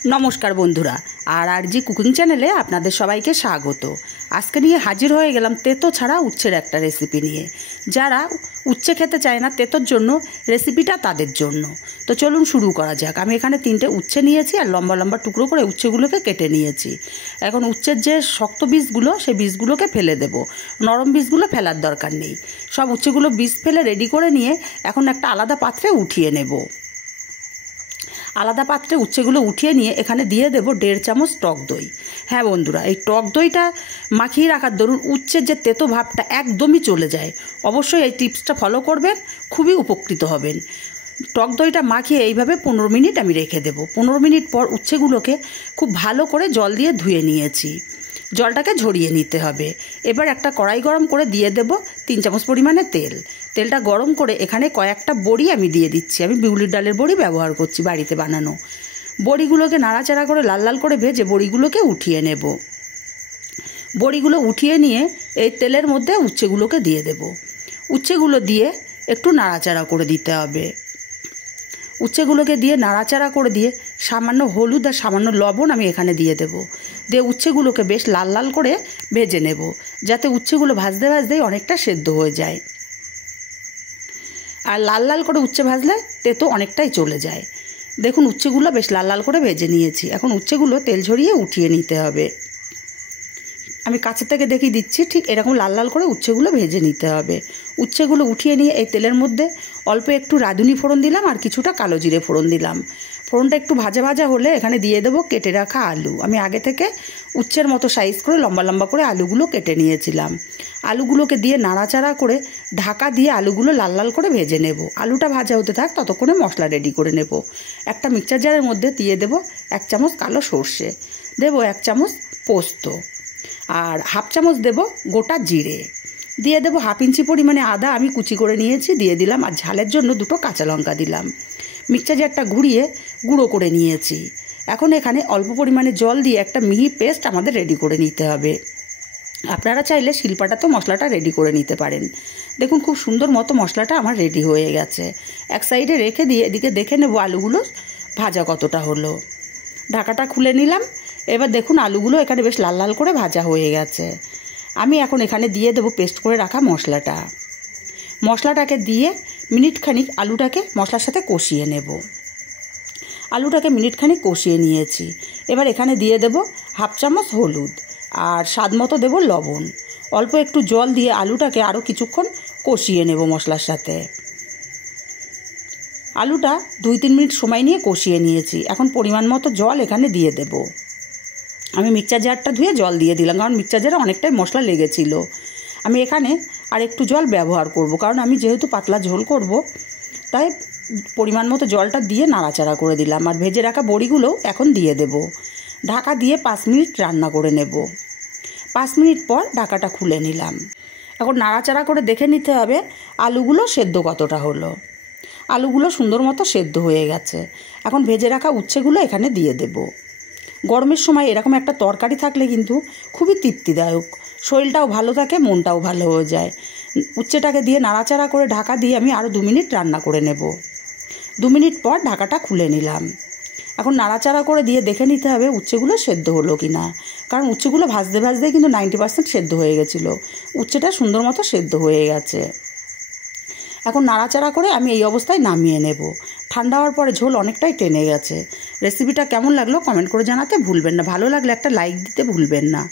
नमस्कार बंधुरा RG cooking चैनेले आपनादेर सबाइके स्वागत। आज के निये हाजिर हो गेलाम तेतो छाड़ा उच्छेर एक रेसिपि निये। जारा उच्छे खेते चाय ना तेतोर जोन्नो रेसिपिटा तादेर जोन्नो। तो चलुन शुरू करा जाक। आमि एखाने 3টে उच्छे नियेछि आर लम्बा लम्बा टुकरो करे उच्छेगुलोके केटे नियेछि। एखन उच्छेर जे शक्त बीजगुलो सेई बीजगुलोके फेले देब। नरम बीजगुलो फेलार दरकार नेই। सब उच्छेगुलो बीज फेले रेडी करे निये एखन एकटा आलादा पात्रे उठिয়ে नेब। आलादा पात्रे उच्छेगुलो उठिয়ে निয়ে এখানে দিয়ে দেব 1.5 চামচ টক দই। হ্যাঁ বন্ধুরা, এই টক দইটা মাখিয়ে রাখার দরুন উচ্ছের যে তেতো ভাবটা একদমই চলে যায়। অবশ্যই এই টিপসটা ফলো করবেন, খুবই উপকৃত হবেন। টক দইটা মাখিয়ে এইভাবে 15 মিনিট আমি রেখে দেব। 15 মিনিট পর উচ্ছেগুলোকে খুব ভালো করে জল দিয়ে ধুয়ে নিয়েছি। জলটাকে ঝরিয়ে নিতে হবে। এবার একটা কড়াই গরম করে দিয়ে দেব 3 চামচ পরিমাণে তেল। তেলটা গরম করে এখানে কয়েকটা বড়ি আমি দিয়ে দিচ্ছি। আমি বিউলির ডালের বড়ি ব্যবহার করছি, বাড়িতে বানানো। বড়িগুলোকে নাড়াচাড়া করে লাল লাল করে ভেজে বড়িগুলোকে উঠিয়ে নেব। বড়িগুলো উঠিয়ে নিয়ে এই তেলের মধ্যে উচ্ছেগুলোকে দিয়ে দেব। উচ্ছেগুলো দিয়ে একটু নাড়াচাড়া করে দিতে হবে। উচ্ছেগুলোকে দিয়ে নাড়াচাড়া করে দিয়ে সামান্য হলুদ আর সামান্য লবণ আমি এখানে দিয়ে দেব। দিয়ে উচ্ছেগুলোকে বেশ লাল লাল করে ভেজে নেব, যাতে উচ্ছেগুলো ভাজতে ভাজতেই অনেকটা সেদ্ধ হয়ে যায়। আর লাল লাল করে উচ্ছে ভাজলে তেতো অনেকটাই চলে যায়। দেখুন উচ্ছেগুলো বেশ লাল লাল করে ভেজে নিয়েছি। এখন উচ্ছেগুলো তেল ঝরিয়ে উঠিয়ে নিতে হবে। আমি কাছে থেকে দেখিয়ে দিচ্ছি, ঠিক এরকম লাল লাল করে উচ্ছেগুলো ভেজে নিতে হবে। উচ্ছেগুলো উঠিয়ে নিয়ে এই তেলের মধ্যে অল্প একটু রাঁধুনি ফোড়ন দিলাম আর কিছুটা কালো জিরে ফোড়ন দিলাম। ফোড়নটা একটু ভাজা ভাজা হলে এখানে দিয়ে দেবো কেটে রাখা আলু। আমি আগে থেকে উচ্ছের মতো সাইজ করে লম্বা লম্বা করে আলুগুলো কেটে নিয়েছিলাম। আলুগুলোকে দিয়ে নাড়াচাড়া করে ঢাকা দিয়ে আলুগুলো লাল লাল করে ভেজে নেব। আলুটা ভাজা হতে থাক, ততক্ষণে মশলা রেডি করে নেব। একটা মিক্সচার জারের মধ্যে দিয়ে দেব 1 চামচ কালো সর্ষে, দেব 1 চামচ পোস্ত, আর হাফ চামচ দেব গোটা জিরে, দিয়ে দেব হাফ ইঞ্চি পরিমাণে আদা আমি কুচি করে নিয়েছি দিয়ে দিলাম, আর ঝালের জন্য 2টো কাঁচা লঙ্কা দিলাম। মিক্সচার জারটা ঘুরিয়ে গুঁড়ো করে নিয়েছি। এখন এখানে অল্প পরিমাণে জল দিয়ে একটা মিহি পেস্ট আমাদের রেডি করে নিতে হবে। আপনারা চাইলে শিলপাটাতেও মশলাটা রেডি করে নিতে পারেন। দেখুন খুব সুন্দর মতো মশলাটা আমার রেডি হয়ে গেছে। এক সাইডে রেখে দিয়ে এদিকে দেখে নেব আলুগুলো ভাজা কতটা হলো। ঢাকাটা খুলে নিলাম। এবার দেখুন আলুগুলো এখানে বেশ লাল লাল করে ভাজা হয়ে গেছে। আমি এখন এখানে দিয়ে দেব পেস্ট করে রাখা মশলাটা। মশলাটাকে দিয়ে মিনিট খানিক আলুটাকে মশলার সাথে কষিয়ে নেব। আলুটাকে মিনিট খানিক কষিয়ে নিয়েছি। এবার এখানে দিয়ে দেব হাফ চামচ হলুদ আর স্বাদ মতো দেব লবণ। অল্প একটু জল দিয়ে আলুটাকে আরও কিছুক্ষণ কষিয়ে নেব মশলার সাথে। আলুটা 2-3 মিনিট সময় নিয়ে কষিয়ে নিয়েছি। এখন পরিমাণ মতো জল এখানে দিয়ে দেব। আমি মিক্সচার জারটা ধুয়ে জল দিয়ে দিলাম, কারণ মিক্সচার জারে অনেকটাই মশলা লেগেছিল। আমি এখানে আর একটু জল ব্যবহার করব, কারণ আমি যেহেতু পাতলা ঝোল করব, তাই পরিমাণ মতো জলটা দিয়ে নাড়াচাড়া করে দিলাম। আর ভেজে রাখা বড়িগুলোও এখন দিয়ে দেব। ঢাকা দিয়ে 5 মিনিট রান্না করে নেব। 5 মিনিট পর ঢাকাটা খুলে নিলাম। এখন নাড়াচাড়া করে দেখে নিতে হবে আলুগুলো সেদ্ধ কতটা হলো। আলুগুলো সুন্দর মতো সেদ্ধ হয়ে গেছে। এখন ভেজে রাখা উচ্ছেগুলো এখানে দিয়ে দেব। গরমের সময় এরকম একটা তরকারি থাকলে কিন্তু খুবই তৃপ্তিদায়ক, শরীরটাও ভালো থাকে, মনটাও ভালো হয়ে যায়। উচ্ছেটাকে দিয়ে নাড়াচাড়া করে ঢাকা দিয়ে আমি আরও 2 মিনিট রান্না করে নেব। 2 মিনিট পর ঢাকাটা খুলে নিলাম। এখন নাড়াচাড়া করে দিয়ে দেখে নিতে হবে উচ্ছেগুলো সেদ্ধ হলো কি না, কারণ উচ্ছেগুলো ভাজতে ভাজতে কিন্তু 90% সেদ্ধ হয়ে গেছিলো। উচ্ছেটা সুন্দর মতো সেদ্ধ হয়ে গেছে। এখন নাড়াচাড়া করে আমি এই অবস্থায় নামিয়ে নেব। ঠান্ডা হওয়ার পরে ঝোল অনেকটাই টেনে গেছে। রেসিপিটা কেমন লাগলো কমেন্ট করে জানাতে ভুলবেন না। ভালো লাগলে একটা লাইক দিতে ভুলবেন না।